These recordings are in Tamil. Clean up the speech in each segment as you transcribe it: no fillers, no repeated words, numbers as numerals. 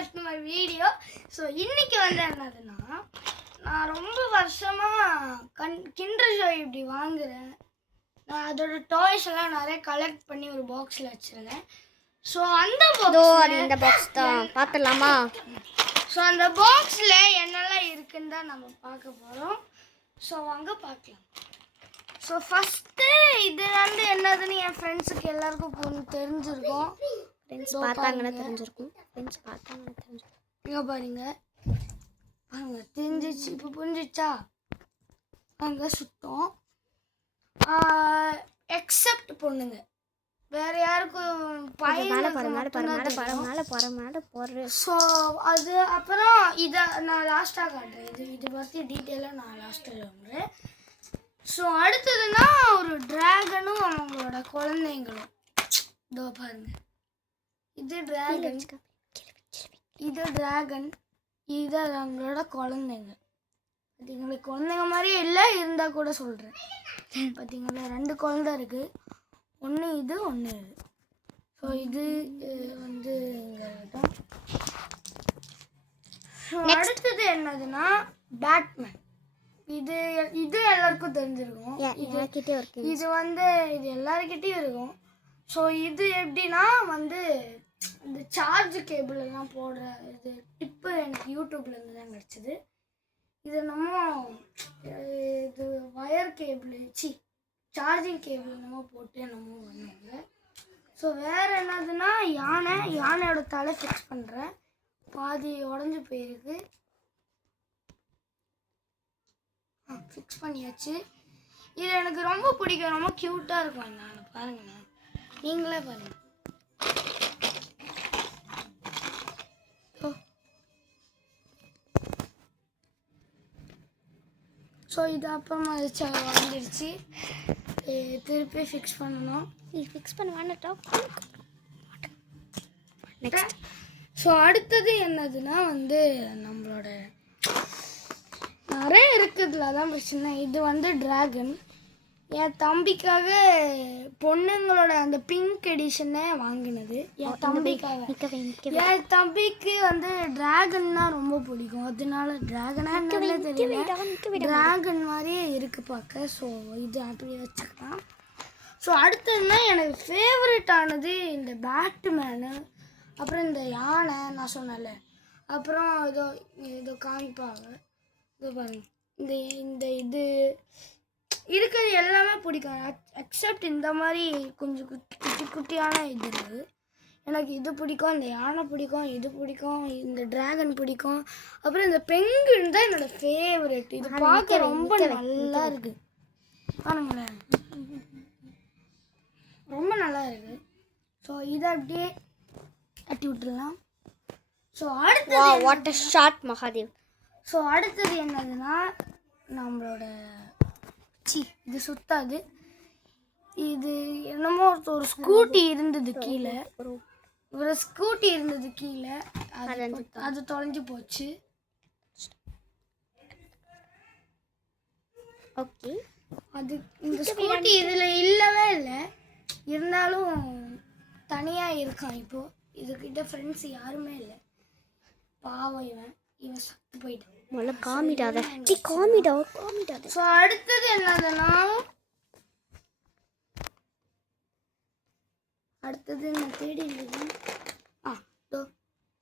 Back to my video. So இன்னைக்கு வந்து என்னதுன்னா, நான் ரொம்ப வருஷமாக கிண்டர் ஜாய் இப்படி வாங்குகிறேன். நான் அதோட டாய்ஸ் எல்லாம் நிறைய கலெக்ட் பண்ணி ஒரு பாக்ஸில் வச்சுருந்தேன். ஸோ அந்த இந்த பாக்ஸ் தான் பார்த்துடலாமா? ஸோ அந்த பாக்ஸில் என்னெல்லாம் இருக்குன்னு தான் நம்ம பார்க்க போகிறோம். ஸோ வாங்க பார்க்கலாம். ஸோ ஃபஸ்ட்டு இது வந்து என்னதுன்னு என் ஃப்ரெண்ட்ஸுக்கு எல்லாருக்கும் தெரிஞ்சிருக்கும். ஃப்ரெண்ட்ஸ் பார்த்தாங்கன்னா தெரிஞ்சிருக்கும். இங்கே பாருங்க தெரிஞ்சிச்சு. இப்போ புரிஞ்சிச்சா? அங்கே சுத்தம் எக்ஸப்ட் பொண்ணுங்க, வேற யாருக்கும் ஸோ அது அப்புறம் இதை நான் லாஸ்ட்டாக காட்டுறேன். இது பற்றி டீட்டெயிலாக நான் லாஸ்ட்டில் சொல்கிறேன். ஸோ அடுத்ததுன்னா ஒரு ட்ராகனும் அவங்களோட குழந்தைங்களும். இதோ பாருங்க, இது ட்ராகன், இது அவங்களோட குழந்தைங்க. பார்த்தீங்களா, குழந்தைங்க மாதிரியே இல்லை, இருந்தால் கூட சொல்கிறேன். பார்த்தீங்களா, 2 குழந்தை இருக்குது. ஒன்று இது, ஒன்று இது. ஸோ இது வந்து இங்கே தான். அடுத்தது என்னதுன்னா பேட்மேன். இது எல்லாருக்கும் தெரிஞ்சிருக்கும். இது வந்து இது எல்லாருக்கிட்டையும் இருக்கும். ஸோ இது எப்படின்னா வந்து இந்த சார்ஜ் கேபிள் எல்லாம் போடுற இது டிப்பு எனக்கு யூடியூப்லேருந்து தான் கிடச்சிது. இது நம்ம இது வயர் கேபிள் சார்ஜிங் கேபிள் என்னமோ போட்டு என்னமோ பண்ணுவாங்க. ஸோ வேறு என்னதுன்னா யானையோட தலை ஃபிக்ஸ் பண்ணுறேன். பாதி உடஞ்சி போயிருக்கு. ஃபிக்ஸ் பண்ணியாச்சு. இது எனக்கு ரொம்ப பிடிக்கும், ரொம்ப க்யூட்டாக இருக்கும். நான் பாருங்கண்ணா, நீங்களே பாருங்கள். ஸோ இது அப்புறமா வந்துடுச்சு. திருப்பி ஃபிக்ஸ் பண்ணணும். ஃபிக்ஸ் பண்ண வேண்டாம். ஸோ அடுத்தது என்னதுன்னா வந்து நம்மளோட நிறைய இருக்குதுல, அதான் பிரச்சனை. இது வந்து ட்ராகன். என் தம்பிக்காக பொண்ணுங்களோட அந்த பிங்க் எடிஷனை வாங்கினது என் தம்பிக்காக. என் தம்பிக்கு வந்து ட்ராகன்னா ரொம்ப பிடிக்கும், அதனால ட்ராகனா தெரியல, ட்ராகன் மாதிரியே இருக்கு பார்க்க. ஸோ இது அப்படியே வச்சுக்கலாம். ஸோ அடுத்ததுன்னா எனக்கு ஃபேவரட் ஆனது இந்த பேட்மேனு, அப்புறம் இந்த யானை நான் சொன்னல, அப்புறம் ஏதோ காமிப்பாங்க. இது பாருங்க, இந்த இது இருக்கிறது எல்லாமே பிடிக்கும் எக்ஸப்ட் இந்த மாதிரி கொஞ்சம் குட்டியான இது இருக்குது. எனக்கு இது பிடிக்கும், இந்த யானை பிடிக்கும், இது பிடிக்கும், இந்த ட்ராகன் பிடிக்கும், அப்புறம் இந்த பெங்குன் தான் என்னோடய ஃபேவரெட். இது பார்க்க ரொம்ப நல்லா இருக்குது பாருங்களேன், ரொம்ப நல்லா இருக்குது. ஸோ இதை அப்படியே தட்டி விட்டுடலாம். ஸோ அடுத்தது what a shot Mahadev. So அடுத்தது என்னதுன்னா நம்மளோட இது சுத்தாது. இது என்னமோ ஒரு ஸ்கூட்டி இருந்தது கீழே, அது தொலைஞ்சு போச்சு. ஓகே, அது இந்த ஸ்கூட்டி இதில் இல்லவே இல்லை, இருந்தாலும் தனியாக இருக்கான். இப்போது இதுக்கிட்ட ஃப்ரெண்ட்ஸ் யாருமே இல்லை. பாவம், இவன் சத்து போயிட்டான். காமிடாத. ஸோ அடுத்தது என்னதுன்னா நான் தேடி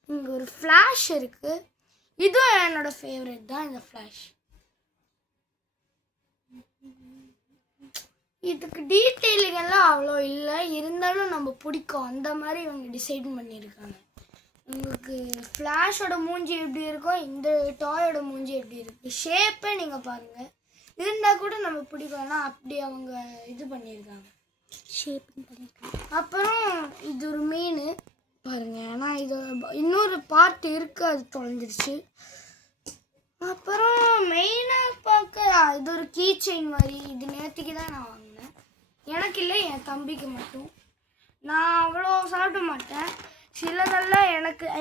இங்கே ஒரு ஃப்ளாஷ் இருக்குது. இதுவும் என்னோட ஃபேவரட் தான் இந்த ஃப்ளாஷ். இதுக்கு டீட்டெயிலிங் எல்லாம் அவ்வளோ இல்லை, இருந்தாலும் நம்ம பிடிக்கும், அந்த மாதிரி இவங்க டிசைட் பண்ணியிருக்காங்க. உங்களுக்கு ஃப்ளாஷோட மூஞ்சி எப்படி இருக்கோ, இந்த டாயோட மூஞ்சி எப்படி இருக்குது, ஷேப்பே நீங்கள் பாருங்கள். இருந்தால் கூட நம்ம பிடிக்கும்னா அப்படி அவங்க இது பண்ணியிருக்காங்க, ஷேப். அப்புறம் இது ஒரு மீன் பாருங்கள், ஏன்னா இது இன்னொரு பார்ட் இருக்குது, அது தொலைஞ்சிருச்சு. அப்புறம் மெயினாக பார்க்க இது ஒரு கீ செயின் மாதிரி. இது நேற்றுக்கு தான் நான் வாங்கினேன், எனக்கு இல்லை, என் தம்பிக்கு மட்டும். நான் அவ்வளோ சாப்பிட மாட்டேன், சிலதெல்லாம்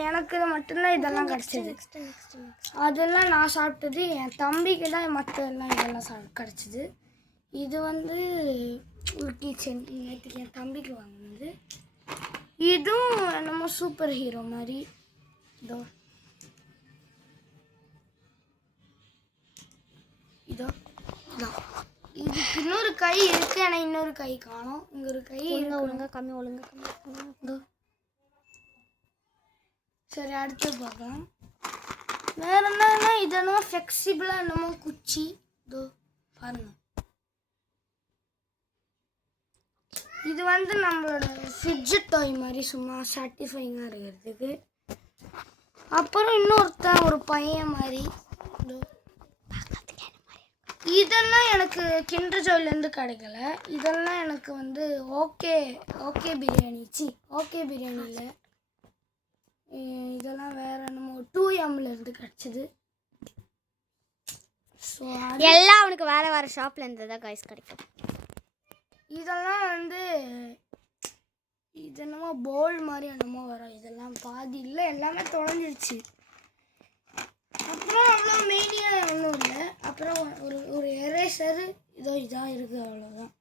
எனக்கு மட்டும்தான் இதெல்லாம் கிடச்சிது. அதெல்லாம் நான் சாப்பிட்டது, என் தம்பிக்கு தான் மற்றெல்லாம் இதெல்லாம் கிடச்சிது. இது வந்து ஒரு கிச்சன், என் தம்பிக்கு வாங்கினது. இதுவும் என்னமோ சூப்பர் ஹீரோ மாதிரி. இதோ இதோ இதோ இதுக்கு இன்னொரு கை இருக்கு, ஆனால் இன்னொரு கை காணோம். இங்கே ஒரு கை ஒழுங்கா கம்மி ஒழுங்கா கம்மி. இதோ சரி, அடுத்து பார்க்கலாம். வேற என்னன்னா இதெல்லாம் ஃப்ளெக்சிபிளாக என்னமோ குச்சி. இதோ பாருங்க, இது வந்து நம்மளோட ஃபிட்ஜெட் டாய் மாதிரி சும்மா சாட்டிஸ்ஃபைங்காக இருக்கிறதுக்கு. அப்புறம் இன்னொருத்தன் ஒரு பையன் மாதிரி. இதெல்லாம் எனக்கு கிண்டர் ஜாய்லேருந்து கிடைக்கல. இதெல்லாம் எனக்கு வந்து ஓகே பிரியாணியில் இதெல்லாம் வேற என்னமோ 2Mலேருந்து கிடச்சிது. ஸோ எல்லாம் அவனுக்கு வேற ஷாப்ல இருந்து தான் கைஸ் கிடைக்கும். இதெல்லாம் வந்து இது என்னமோ போல் மாதிரி என்னமோ வரும். இதெல்லாம் பாதி இல்லை, எல்லாமே தொலைஞ்சிருச்சு. அப்புறம் அவ்வளோ மெயினியாக ஒன்றும் இல்லை. அப்புறம் ஒரு எரேசரு இதாக இருக்குது, அவ்வளோதான்.